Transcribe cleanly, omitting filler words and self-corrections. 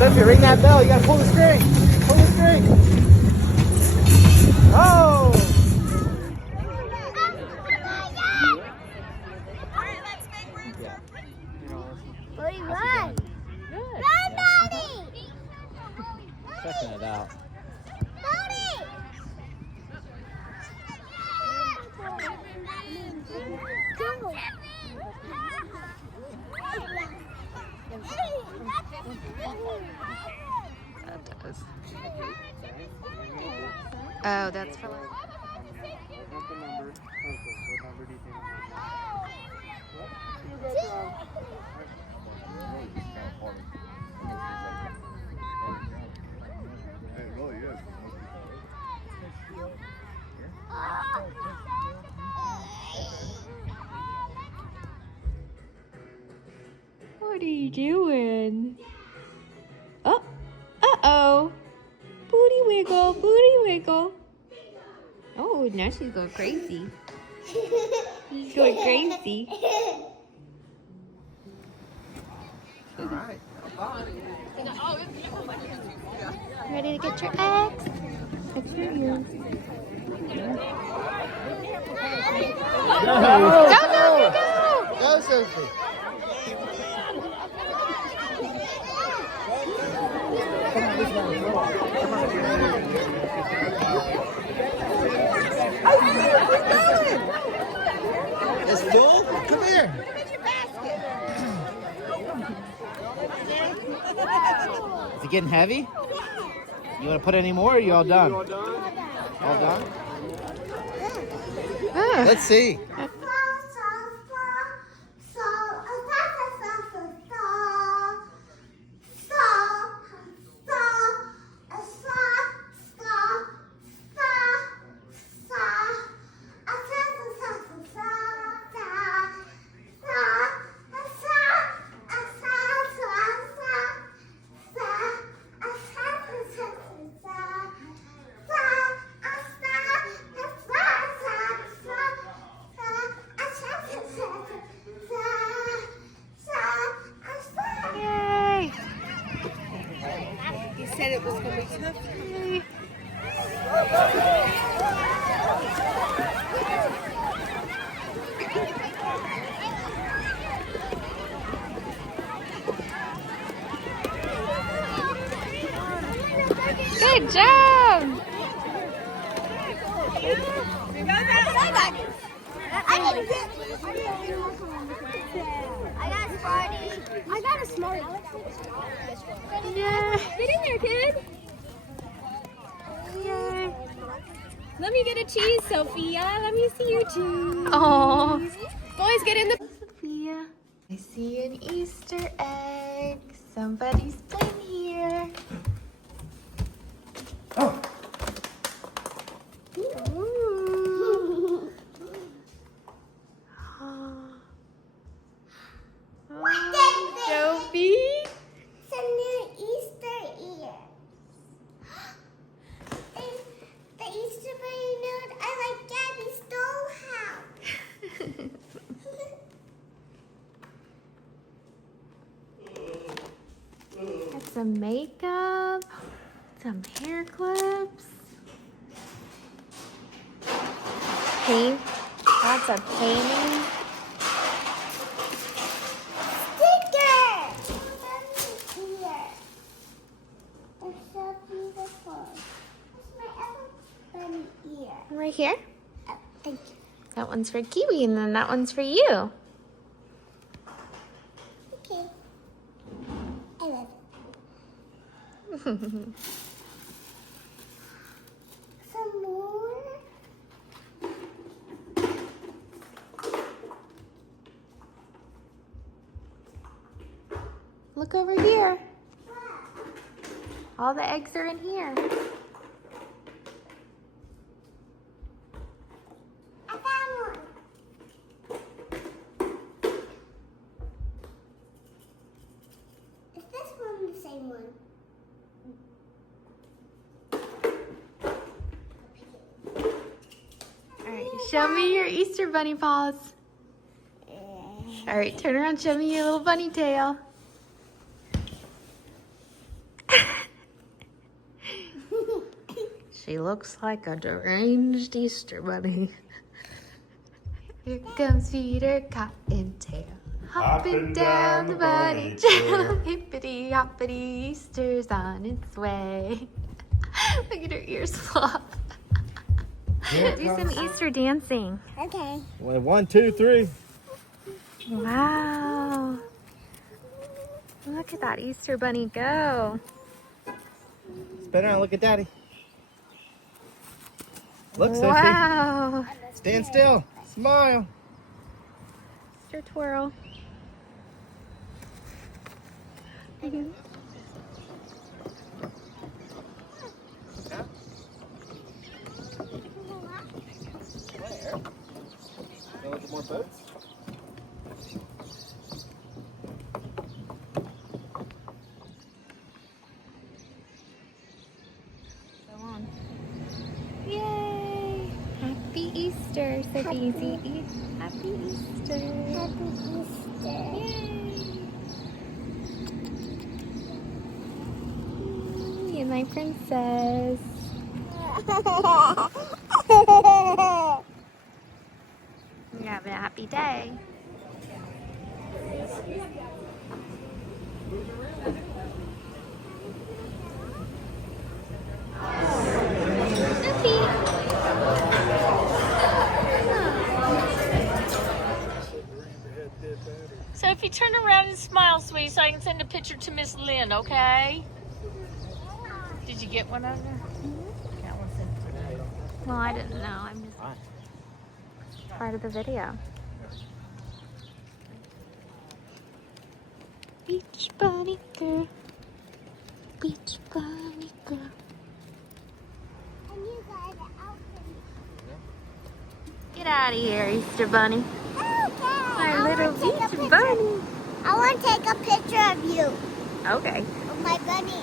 Sophia, ring that bell. You gotta pull the string. Pull the string. Oh! Alright, let's make room for What do you want? Good. Run, Daddy! Checking it out. Daddy! Go! That does. Oh, that's for like. What are you doing? Oh, uh-oh. Booty wiggle, booty wiggle. Oh, now she's going crazy. She's going crazy. Alright. Ready to get your eggs? That's for you. Go, Go, Sophie. Come on, this way. Come on. It's full? Come here. Is it getting heavy? You want to put any more or are you all done? All done? Let's see. Yay! You said it was going to be tough. Yay. Good job! I got a Smartie. I got a Smartie. Yeah. Get in there, kid. Yay. Let me get a cheese, Sophia. Let me see your cheese. Aww. Boys, get in the... Sophia. I see an Easter egg. Somebody's been here. Oh. Ooh. Oh, Sophie. Some new Easter ears. The Easter bunny knows I like Gabby's dollhouse. Got some makeup, some hair clips, paint, lots of painting. Stickers! They're so beautiful. Where's my other bunny ear? Right here. Oh, thank you. That one's for Kiwi, and then that one's for you. Okay. I love it. Some more. Look over here. All the eggs are in here. I found one. same one. All right, show me your Easter bunny paws. All right, turn around, show me your little bunny tail. She looks like a deranged Easter bunny. Here comes Peter Cottontail, hopping down the bunny trail. Hippity hoppity, Easter's on its way. Look at her ears flop. Do some Easter dancing. Okay. 1, 2, 3. Wow. Look at that Easter bunny go. Spin around, look at Daddy. Look, Sophie. Wow. Stand still. Smile. Easter twirl. Go look at more boats. Go on. Yay! Happy Easter, so easy. Happy Easter. Happy Easter. Yay! You my princess. You're having a happy day. So if you turn around and smile, sweetie, so I can send a picture to Miss Lynn, okay? Did you get one on there? That one sent it to me. Well, I didn't know. I'm just part of the video. Beach bunny girl. Beach bunny girl. And you got an outfit. Get out of here, Easter bunny. Okay. Our little beach bunny. I want to take a picture of you. Okay. Of my bunny.